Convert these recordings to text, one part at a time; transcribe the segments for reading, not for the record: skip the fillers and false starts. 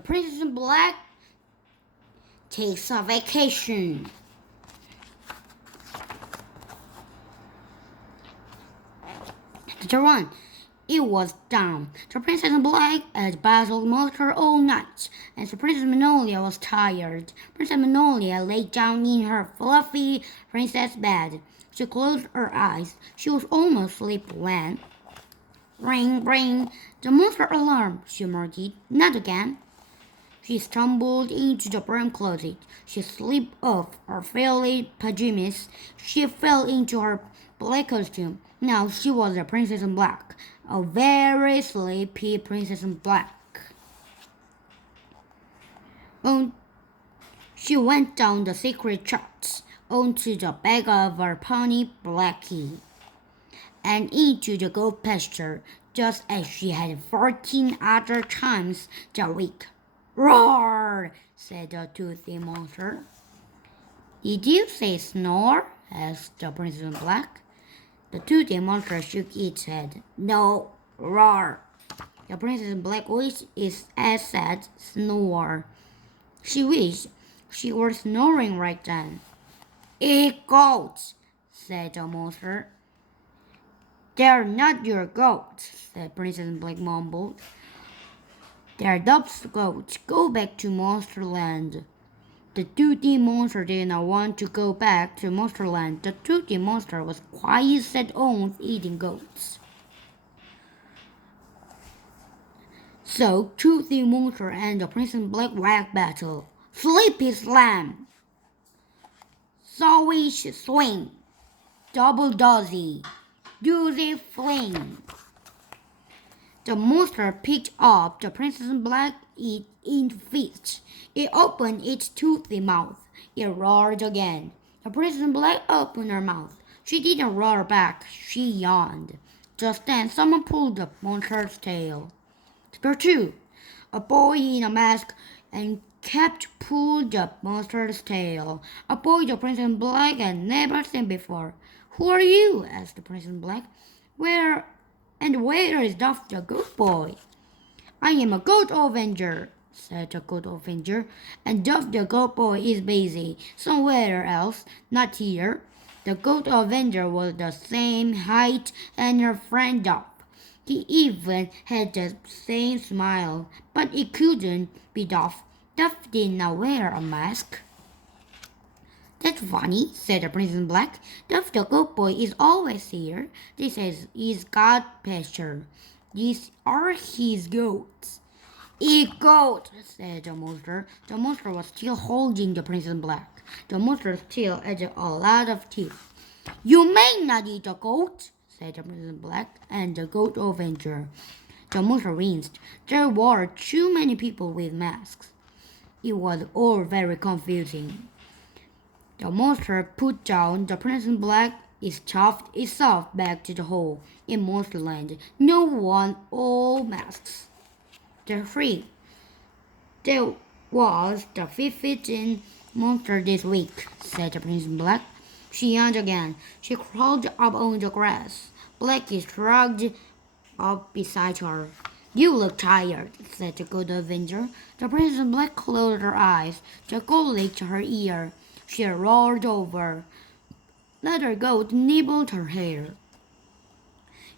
Princess in Black takes a vacation. Chapter 1. It was dawn. The Princess in Black had battled monster all night, and the Princess Magnolia was tired. Princess Magnolia lay down in her fluffy princess bed. She closed her eyes. She was almost asleep when... Ring, ring. The monster alarm, she murmured. Not again. She stumbled into the broom closet. She slipped off her frilly pajamas. She fell into her black costume. Now she was a princess in black, a very sleepy princess in black. She went down the secret tracks onto the back of her pony Blackie and into the goat pasture, just as she had 14 other times that week. Roar! Said the toothy monster. Did you say snore? Asked the Princess in Black. The toothy monster shook its head. No, roar. The Princess in Black wished it had said snore. She wished she were snoring right then. Eat goats, said the monster. They're not your goats, said Princess in Black mumbled. They're Dub's goats. Go back to Monsterland. The toothy monster did not want to go back to Monsterland. The toothy monster was quite set on eating goats. So, toothy monster and the Princess in Black wag battle. Sleepy slam. Sawish swing. Double dozy. Doozy fling. The monster picked up the Princess in Black in fists. It opened its toothy mouth. It roared again. The Princess in Black opened her mouth. She didn't roar back. She yawned. Just then, someone pulled the monster's tail. Chapter 2. A boy in a mask and cap pulled the monster's tail. A boy the Princess in Black had never seen before. Who are you? Asked the Princess in Black. Where is Duff the Goat Boy? I am a Goat Avenger, said the Goat Avenger, and Duff the Goat Boy is busy somewhere else, not here. The Goat Avenger was the same height as her friend Duff. He even had the same smile, but it couldn't be Duff. Duff did not wear a mask. That's funny, said the Princess in Black. Duff the Goat Boy is always here. This is his goat pasture. These are his goats. Eat goat, said the monster. The monster was still holding the Princess in Black. The monster still had a lot of teeth. You may not eat a goat, said the Princess in Black and the Goat Avenger. The monster winced. There were too many people with masks. It was all very confusing. The monster put down the Princess in Black. It stuffed itself back to the hole in Monsterland. No one, all masks. They're free. There was the 15th monster this week, said the Princess in Black. She yawned again. She crawled up on the grass. Blackie shrugged up beside her. You look tired, said the Goat Avenger. The Princess in Black closed her eyes. The goat licked her ear. She roared over. Let her goat nibbled her hair.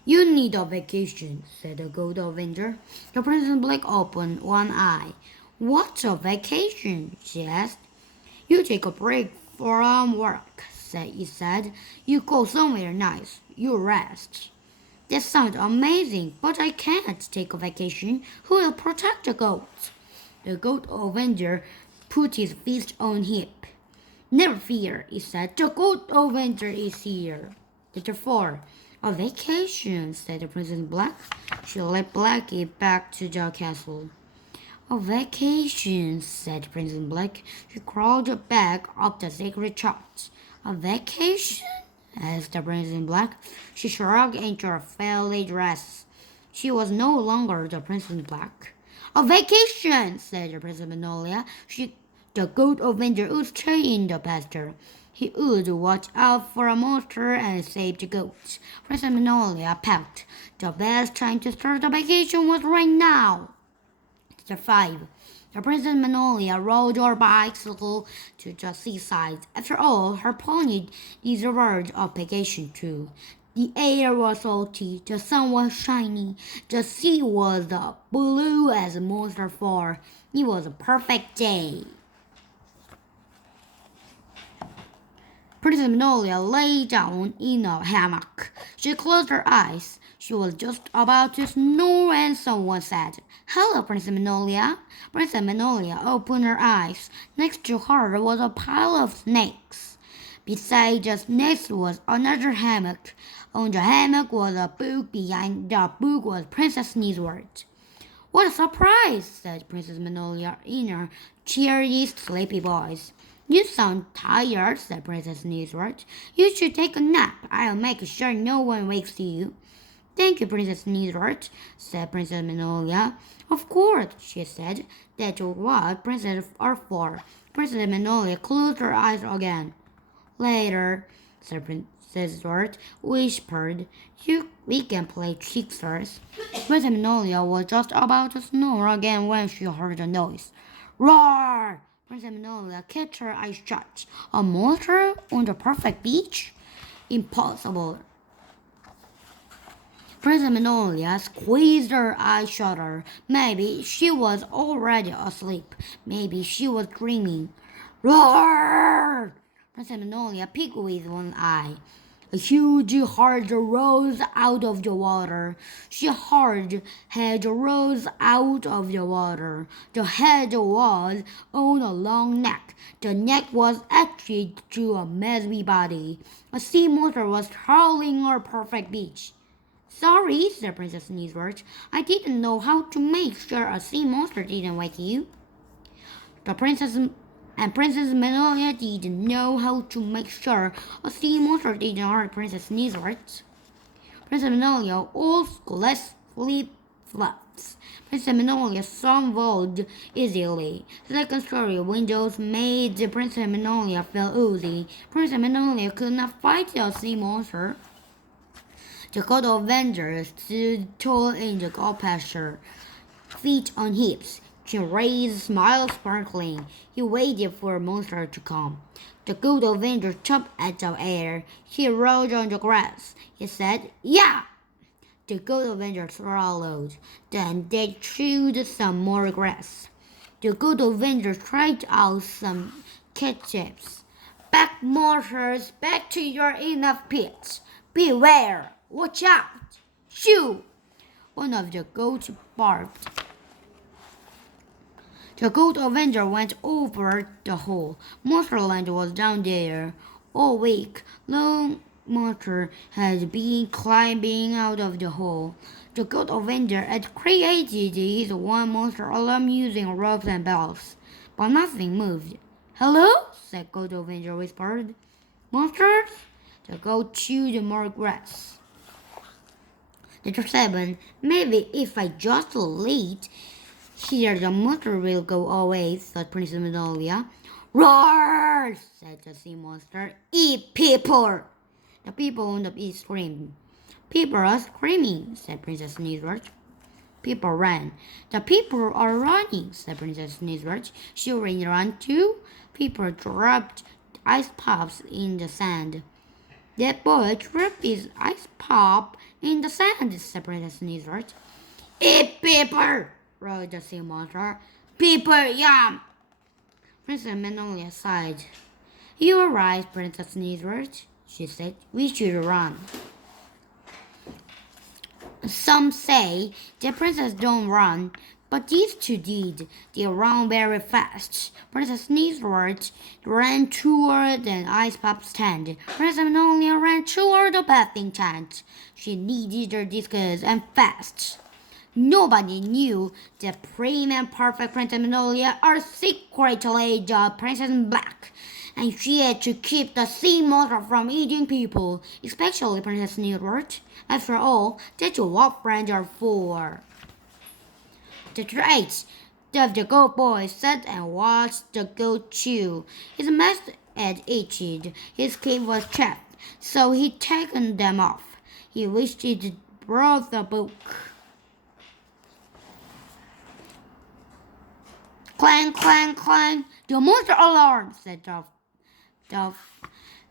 You need a vacation, said the Goat Avenger. The Princess in Black opened one eye. What's a vacation? She asked. You take a break from work, it said. You go somewhere nice. You rest. That sounds amazing, but I can't take a vacation. Who will protect the goats? The Goat Avenger put his fist on hip. Never fear, he said. The Goat Avenger is here. Chapter 4. A vacation, said the Princess in Black. She led Blackie back to the castle. A vacation, said the Princess in Black. She crawled back up the sacred chart. A vacation? Asked the Princess in Black. She shrugged into her fairy dress. She was no longer the Princess in Black. A vacation, said the Princess Magnolia. The Goat Avenger would stay in the pasture. He would watch out for a monster and save the goats. Princess Magnolia pout. The best time to start the vacation was right now. Chapter 5. The Princess Magnolia rode her bicycle to the seaside. After all, her pony deserved a vacation too. The air was salty, the sun was shining, the sea was blue as a monster far. It was a perfect day. Princess Magnolia lay down in a hammock. She closed her eyes. She was just about to snore when someone said, "Hello, Princess Magnolia." Princess Magnolia opened her eyes. Next to her was a pile of snakes. Beside the snakes was another hammock. On the hammock was a book. Behind the book was Princess Sneezewort. "What a surprise!" said Princess Magnolia in her cheery, sleepy voice. "You sound tired," said Princess Sneezewort. "You should take a nap. I'll make sure no one wakes you." "Thank you, Princess Sneezewort," said Princess Magnolia. "Of course," she said. "That's what princesses are for." Princess Magnolia closed her eyes again. "Later," said Princess Sneezewort, whispered. "We can play tricksters." Princess Magnolia was just about to snore again when she heard a noise. Roar! Princess Magnolia kept her eyes shut. A monster on the perfect beach? Impossible. Princess Magnolia squeezed her eyes shut. Maybe she was already asleep. Maybe she was dreaming. Roar! Princess Magnolia peeked with one eye. A huge head rose out of the water. The head rose out of the water. The head was on a long neck. The neck was attached to a messy body. A sea monster was howling on a perfect beach. "Sorry," said Princess Sneezewort. "I didn't know how to make sure a sea monster didn't wake you." Princess Magnolia didn't know how to make sure a sea monster didn't hurt Princess Sneezewort. Princess Magnolia also less flip-flops. Princess Magnolia stumbled easily. Second-story windows made Princess Magnolia feel woozy. Princess Magnolia could not fight a sea monster. The Gold Avenger stood tall in the gold pasture, feet on hips, chin raised, smile sparkling. He waited for a monster to come. The Gold Avenger chopped at the air. He rolled on the grass. He said, "Yeah!" The Gold Avenger swallowed. Then they chewed some more grass. The Gold Avenger tried out some ketchups. "Back, monsters, back to your enough pits. Beware! Watch out! Shoo!" One of the goats barked. The Gold Avenger went over the hole. Monsterland was down there. All week long, Monster had been climbing out of the hole. The Gold Avenger had created his one monster alarm using ropes and bells, but nothing moved. "Hello?" said Gold Avenger whispered. "Monsters?" The goat chewed more grass. Letter 7. Maybe if I just lead here, the monster will go away, thought Princess Magnolia. "Roar!" said the sea monster. "Eat people!" The people on the beach screamed. "People are screaming," said Princess Sneezewort. People ran. "The people are running," said Princess Sneezewort. She ran too. People dropped ice pops in the sand. "That boy dropped his ice pop in the sand," said Princess Sneezewort. "Eat people!" roared the sea monster. "People, yum!" Princess Magnolia sighed. "You are right, Princess Sneezewort," she said. "We should run." Some say the princess don't run, but these two did. They ran very fast. Princess Sneezewort ran toward an ice pop stand. Princess Magnolia ran toward the bathing tent. She needed her discus and fast. Nobody knew that prim and perfect Princess Magnolia are secretly the Princess in Black, and she had to keep the sea monster from eating people, especially Princess Sneezewort. After all, that's what friends are for. Chapter 8. The goat boy sat and watched the goat chew. His mouth had itched. His cape was chapped, so he'd taken them off. He wished he'd brought the book. Clang, clang, clang. The monster alarm, said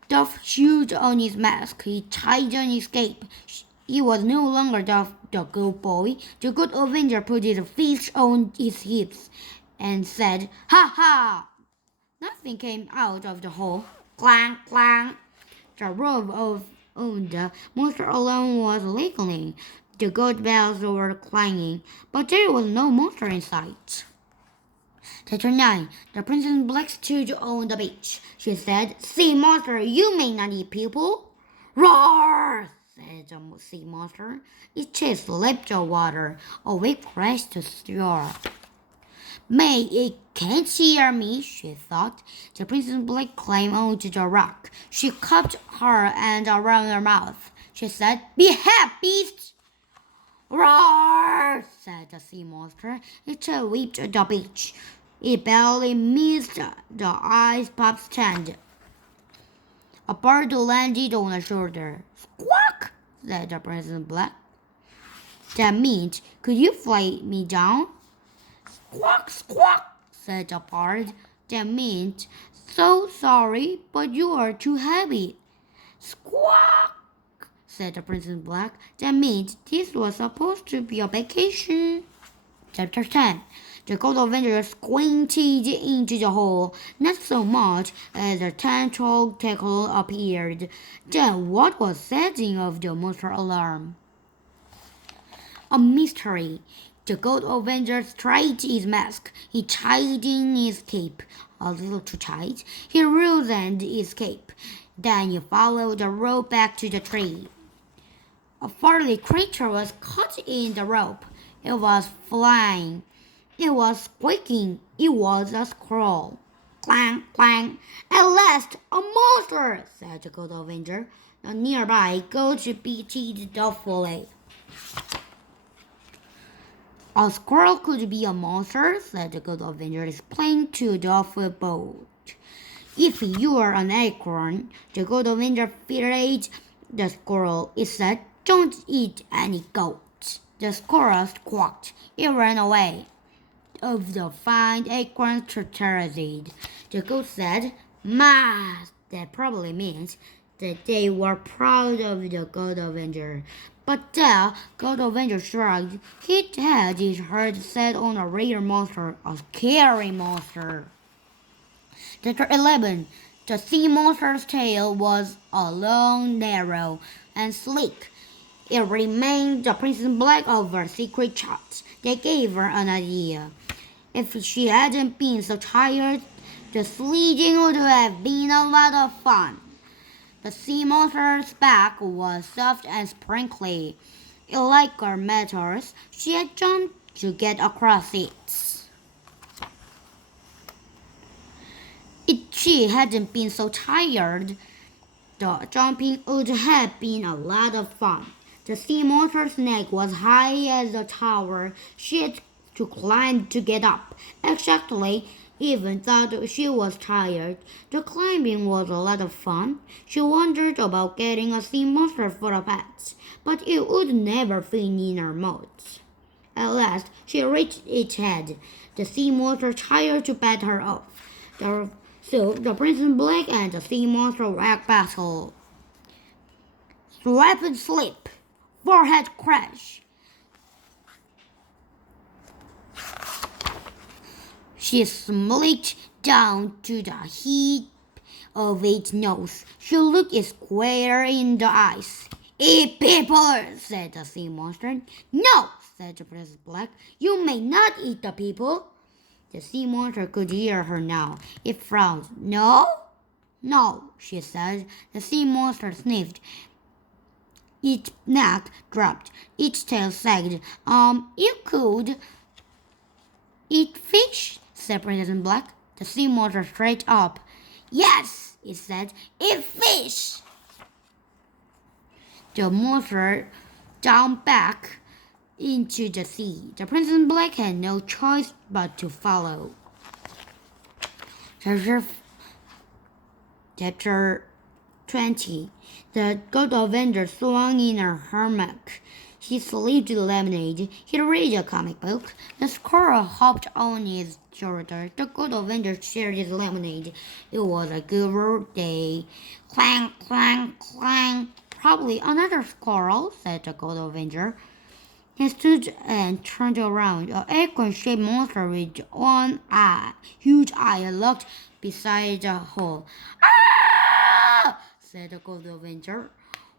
Duff chewed on his mask. He tried to escape. He was no longer the good boy. The good Avenger put his fist on his hips and said, "Ha ha!" Nothing came out of the hole. Clang, clang. The rope on the monster alarm was wiggling. The goat bells were clanging, but there was no monster in sight. Chapter 9. The Princess Black stood on the beach. She said, "Sea monster, you may not eat people." "Roar!" said the sea monster. It chased leaped the water. A wave crashed to shore. "May it can't hear me," she thought. The Princess Black climbed onto the rock. She cupped her hand around her mouth. She said, "Behave, beast!" "Roar!" said the sea monster. It leaped the beach. It barely missed the ice pup's hand. A bird landed on her shoulder. "Squawk!" said the Princess Black. "That means, could you fly me down?" "Squawk, squawk," said the bird. "That means, so sorry, but you are too heavy." "Squawk," said the Princess Black. "That means this was supposed to be a vacation." Chapter 10. The Gold Avenger squinted into the hole, not so much as a tentacle appeared. Then what was setting off the monster alarm? A mystery. The Gold Avenger straightened his mask. He tightened his cape, a little too tight. He loosened his cape. Then he followed the rope back to the tree. A furry creature was caught in the rope. It was flying. It was squeaking. It was a squirrel. Clang, clang. "At last, a monster," said the Gold Avenger. The nearby goat bleated doubtfully. "A squirrel could be a monster," said the Gold Avenger, explaining to the boat. "If you are an acorn," the Gold Avenger filleted the squirrel. It said, "Don't eat any goat." The squirrel squawked. It ran away. Of the fine acorns to Terrazid. The goat said, "Ma." That probably means that they were proud of the Gold Avenger. But the Gold Avenger shrugged. He had his heart set on a rare monster, a scary monster. Chapter 11. The sea monster's tail was long, narrow, and sleek. It reminded the Princess Black of her secret chat. They gave her an idea. If she hadn't been so tired, the sledding would have been a lot of fun. The sea monster's back was soft and sprinkly. Like her metals, she had jumped to get across it. If she hadn't been so tired, the jumping would have been a lot of fun. The sea monster's neck was high as a tower. She had to climb to get up. Exactly, even though she was tired, the climbing was a lot of fun. She wondered about getting a sea monster for a pet, but it would never fit in her mouth. At last, she reached its head. The sea monster tried to bat her off. So the Princess Black and the sea monster wrecked battle. Rapid slip, forehead crash. She slipped down to the heap of its nose. She looked it square in the eyes. "Eat people," said the sea monster. "No," said the Princess Black. "You may not eat the people." The sea monster could hear her now. It frowned. "No?" "No," she said. The sea monster sniffed. Its neck dropped. Its tail sagged. You could eat fish," said Princess Black. The sea monster straight up. "Yes," it said. "Eat fish." The monster jumped back into the sea. The Princess Black had no choice but to follow. Chapter 20. The Gold Avenger swung in her hammock. He slipped the lemonade. He read a comic book. The squirrel hopped on his shoulder. The good avenger shared his lemonade. It was a good day. Clang, clang, clang. Probably another squirrel, said the good avenger. He stood and turned around. An acorn-shaped monster with one eye, huge eye, looked beside the hole. Ah! Said the good avenger.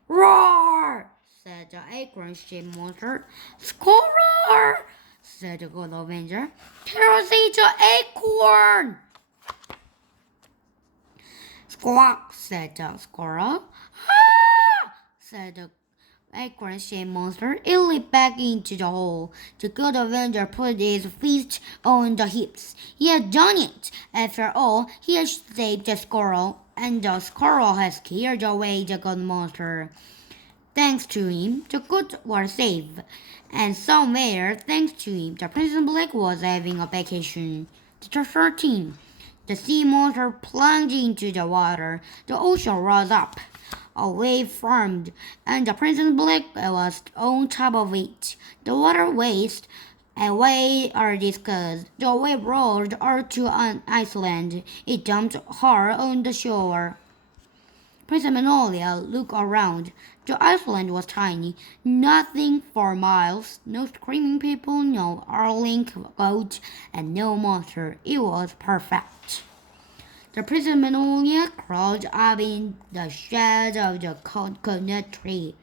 Roar! Said the acorn-shaped monster. Squirrel! Said the good avenger. Parasite the acorn! Squawk! Said the squirrel. Ah! Said the acorn-shaped monster. It leaped back into the hole. The good avenger put his fist on the hips. He had done it. After all, he had saved the squirrel, and the squirrel had scared away the good monster. Thanks to him, the good were safe. And somewhere, thanks to him, the Princess Black was having a vacation. Chapter 13. The sea monster plunged into the water. The ocean rose up. A wave formed, and the Princess Black was on top of it. The water waste and waves are discussed. The wave rolled her to an island. It dumped her on the shore. Princess Magnolia looked around. The island was tiny, nothing for miles. No screaming people, no howling goats, and no monster. It was perfect. The Princess Magnolia crawled up in the shade of the coconut tree.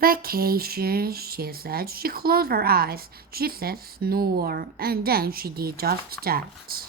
Vacation, she said. She closed her eyes. She said snore, and then she did just that.